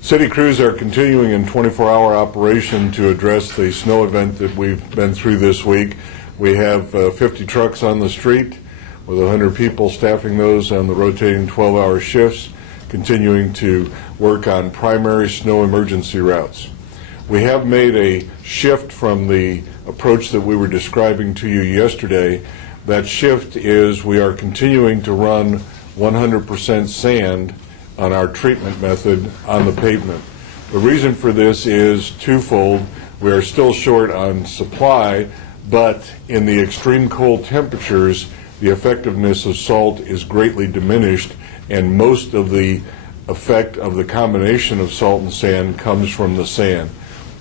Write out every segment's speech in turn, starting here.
City crews are continuing in 24-hour operation to address the snow event that we've been through this week. We have 50 trucks on the street with 100 people staffing those on the rotating 12-hour shifts, continuing to work on primary snow emergency routes. We have made a shift from the approach that we were describing to you yesterday. That shift is we are continuing to run 100% sand on our treatment method on the pavement. The reason for this is twofold. We are still short on supply, but in the extreme cold temperatures, the effectiveness of salt is greatly diminished, and most of the effect of the combination of salt and sand comes from the sand.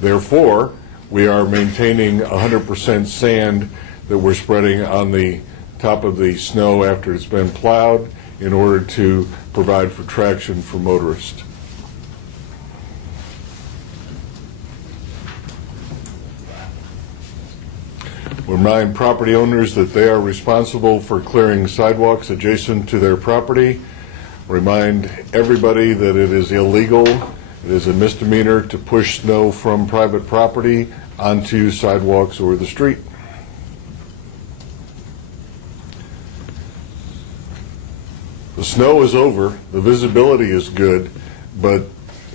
Therefore, we are maintaining 100% sand that we're spreading on the top of the snow after it's been plowed in order to provide for traction for motorists. We remind property owners that they are responsible for clearing sidewalks adjacent to their property. Remind everybody that it is illegal, it is a misdemeanor to push snow from private property onto sidewalks or the street. The snow is over, the visibility is good, but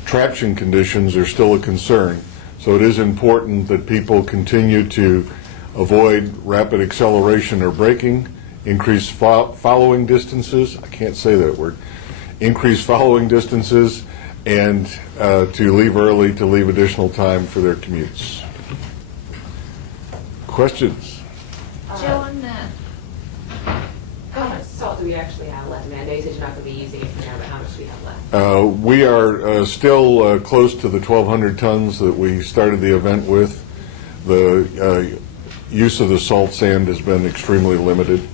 traction conditions are still a concern. So it is important that people continue to avoid rapid acceleration or braking, increase following distances, I can't say that word, increase following distances, and to leave early to leave additional time for their commutes. Questions? Joe, on that. How much salt do we actually have left? I mean, I know you said you're not going to be using it for now, but how much do we have left? We are still close to the 1,200 tons that we started the event with. The use of the salt sand has been extremely limited.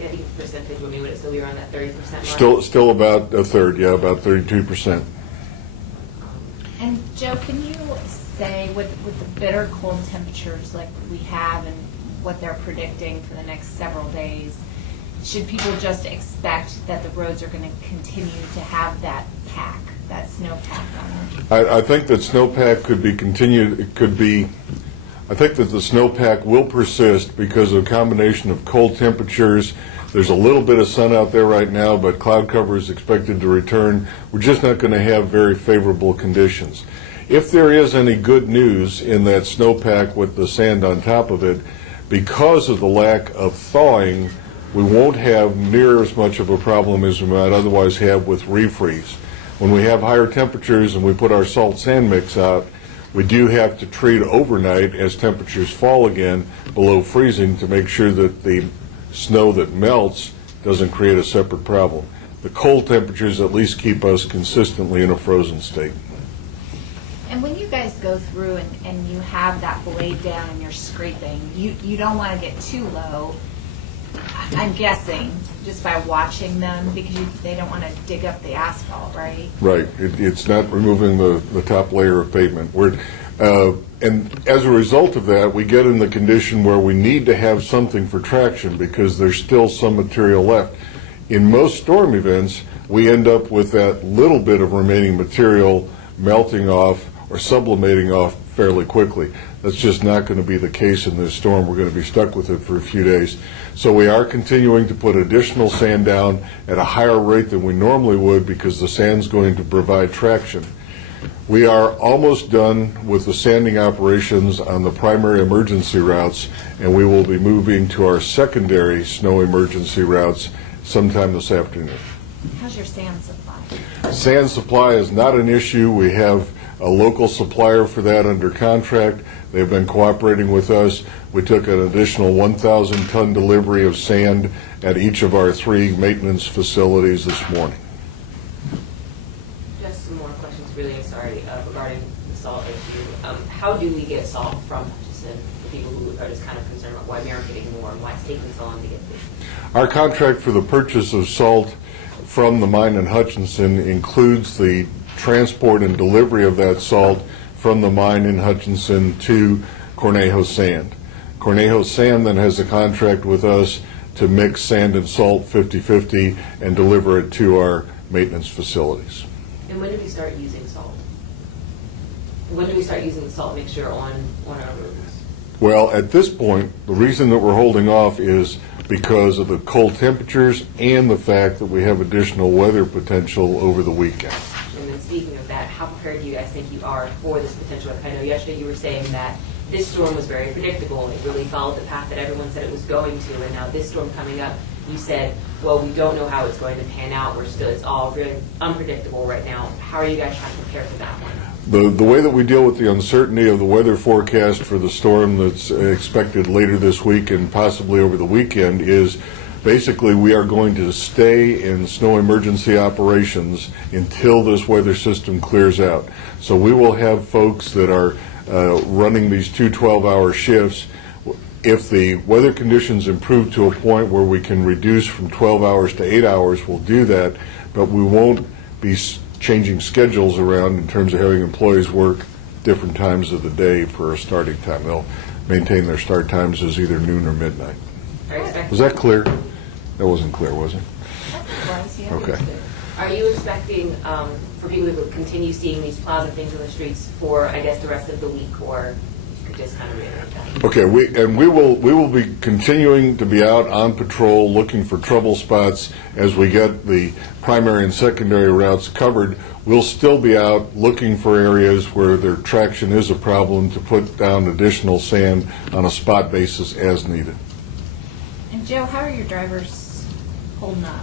Any percentage, would it still be around that 30% mark? Still about a third, yeah, about 32%. And Joe, can you say with the bitter cold temperatures like we have and what they're predicting for the next several days, should people just expect that the roads are going to continue to have that pack, that snowpack on them? I think that snowpack could be continued. It could be. I think that the snowpack will persist because of a combination of cold temperatures. There's a little bit of sun out there right now, but cloud cover is expected to return. We're just not going to have very favorable conditions. If there is any good news in that snowpack with the sand on top of it, because of the lack of thawing, we won't have near as much of a problem as we might otherwise have with refreeze. When we have higher temperatures and we put our salt sand mix out, we do have to treat overnight as temperatures fall again below freezing to make sure that the snow that melts doesn't create a separate problem. The cold temperatures at least keep us consistently in a frozen state. And when you guys go through and you have that blade down and you're scraping, you don't want to get too low, I'm guessing, just by watching them, because they don't want to dig up the asphalt, right? Right. It's not removing the top layer of pavement. And as a result of that, we get in the condition where we need to have something for traction because there's still some material left. In most storm events, we end up with that little bit of remaining material melting off or sublimating off fairly quickly. That's just not going to be the case in this storm. We're going to be stuck with it for a few days. So we are continuing to put additional sand down at a higher rate than we normally would because the sand's going to provide traction. We are almost done with the sanding operations on the primary emergency routes, and we will be moving to our secondary snow emergency routes sometime this afternoon. How's your sand supply? Sand supply is not an issue. We have a local supplier for that under contract. They've been cooperating with us. We took an additional 1,000-ton delivery of sand at each of our 3 maintenance facilities this morning. Just some more questions, really, sorry, regarding the salt issue. How do we get salt from Hutchinson for people who are just kind of concerned about why we aren't getting more and why it's taking so long to get this? Our contract for the purchase of salt from the mine in Hutchinson includes the transport and delivery of that salt from the mine in Hutchinson to Cornejo Sand. Cornejo Sand then has a contract with us to mix sand and salt 50-50 and deliver it to our maintenance facilities. And when do we start using salt? When do we start using the salt mixture on our roads? Well, at this point, the reason that we're holding off is because of the cold temperatures and the fact that we have additional weather potential over the weekend. And then speaking of that, how prepared do you guys think you are for this potential? I know yesterday you were saying that this storm was very predictable. It really followed the path that everyone said it was going to. And now this storm coming up, you said, well, we don't know how it's going to pan out. It's all really unpredictable right now. How are you guys trying to prepare for that one? The way that we deal with the uncertainty of the weather forecast for the storm that's expected later this week and possibly over the weekend is basically we are going to stay in snow emergency operations until this weather system clears out. So we will have folks that are running these 2 12-hour shifts. If the weather conditions improve to a point where we can reduce from 12 hours to 8 hours, we'll do that, but we won't be changing schedules around in terms of having employees work different times of the day for a starting time. They'll maintain their start times as either noon or midnight. Was that clear? That wasn't clear, was it? Okay. Are you expecting for people to continue seeing these plaza things on the streets for, I guess, the rest of the week, or you could just kind of reiterate that? Okay, we will be continuing to be out on patrol looking for trouble spots as we get the primary and secondary routes covered. We'll still be out looking for areas where their traction is a problem to put down additional sand on a spot basis as needed. And Joe, how are your drivers holding up?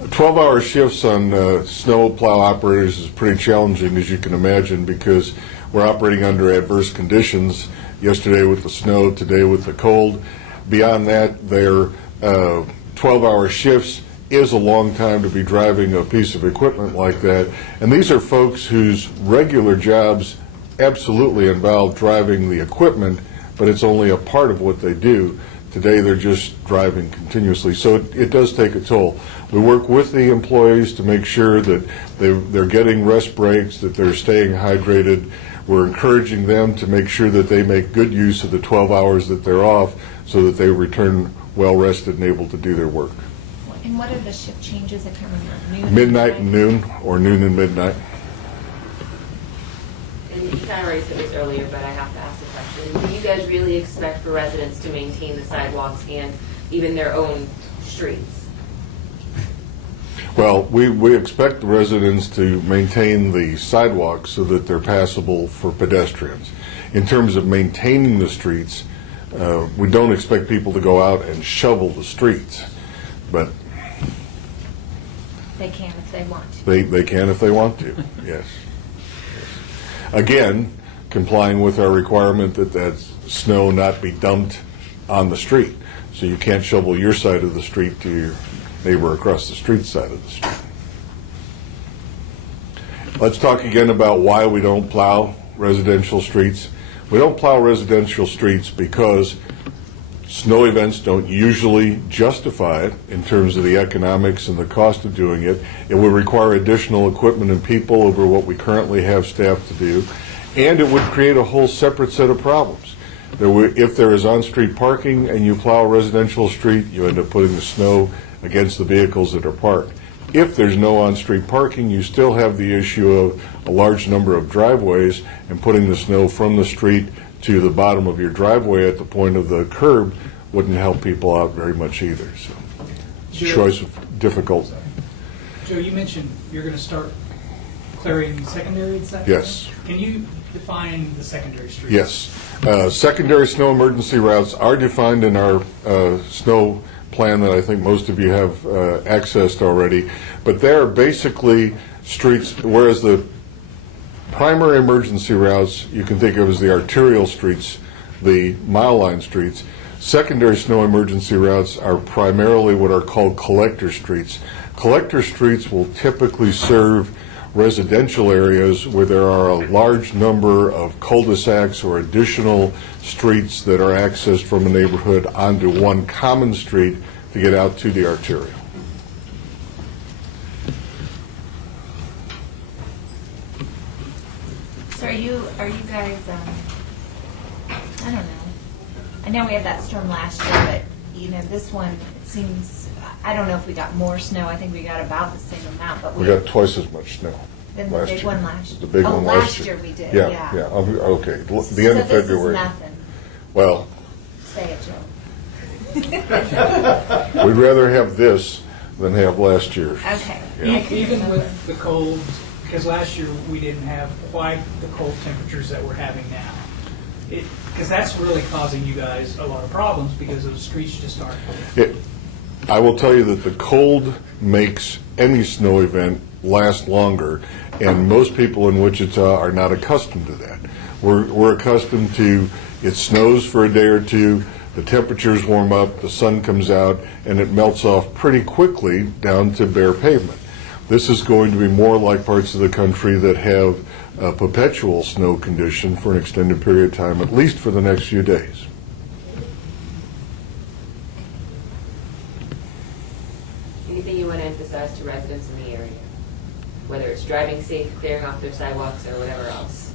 12-hour shifts on snow plow operators is pretty challenging, as you can imagine, because we're operating under adverse conditions. Yesterday with the snow, today with the cold. Beyond that, their 12-hour shifts is a long time to be driving a piece of equipment like that. And these are folks whose regular jobs absolutely involve driving the equipment, but it's only a part of what they do. Today they're just driving continuously, so it does take a toll. We work with the employees to make sure that they're getting rest breaks, that they're staying hydrated. We're encouraging them to make sure that they make good use of the 12 hours that they're off so that they return well rested and able to do their work. And what are the shift changes that come in? Noon, Midnight and noon, or noon and midnight. And you kind of already said this earlier, but I have to ask the question. Do you guys really expect for residents to maintain the sidewalks and even their own streets? Well, we expect the residents to maintain the sidewalks so that they're passable for pedestrians. In terms of maintaining the streets, we don't expect people to go out and shovel the streets, but they can if they want to. They can if they want to, yes. Again, complying with our requirement that snow not be dumped on the street. So you can't shovel your side of the street to your neighbor across the street side of the street. Let's talk again about why we don't plow residential streets. We don't plow residential streets because snow events don't usually justify it in terms of the economics and the cost of doing it. It would require additional equipment and people over what we currently have staffed to do, and it would create a whole separate set of problems. If there is on-street parking and you plow a residential street, you end up putting the snow against the vehicles that are parked. If there's no on-street parking, you still have the issue of a large number of driveways, and putting the snow from the street to the bottom of your driveway at the point of the curb wouldn't help people out very much either. So it's a choice of difficult. Joe, you mentioned you're going to start clearing secondary. Is that Yes. correct? Can you define the secondary streets? Yes. Secondary snow emergency routes are defined in our snow plan that I think most of you have accessed already, but they are basically streets, whereas the primary emergency routes you can think of as the arterial streets, the mile line streets. Secondary snow emergency routes are primarily what are called collector streets. Collector streets will typically serve residential areas where there are a large number of cul-de-sacs or additional streets that are accessed from a neighborhood onto one common street to get out to the arterial. So are you guys, I don't know. I know we had that storm last year, but, this one, it seems, I don't know if we got more snow. I think we got about the same amount, but We got twice as much snow. Than the last big year. one last year? The big Oh, one last last year. year we did, Yeah, yeah. yeah, okay, the end of So this is February. nothing. Well, Say it, Joe. we'd rather have this than have last year. Okay. Yeah. I can Even remember. with the cold, because last year we didn't have quite the cold temperatures that we're having now. Because that's really causing you guys a lot of problems because those streets just aren't. I will tell you that the cold makes any snow event last longer, and most people in Wichita are not accustomed to that. We're accustomed to it snows for a day or two, the temperatures warm up, the sun comes out, and it melts off pretty quickly down to bare pavement. This is going to be more like parts of the country that have a perpetual snow condition for an extended period of time, at least for the next few days. Anything you want to emphasize to residents in the area? Whether it's driving safe, clearing off their sidewalks, or whatever else?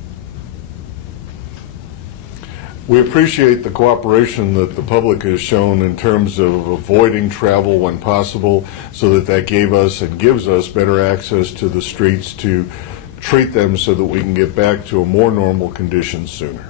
We appreciate the cooperation that the public has shown in terms of avoiding travel when possible, so that gave us and gives us better access to the streets to treat them so that we can get back to a more normal condition sooner.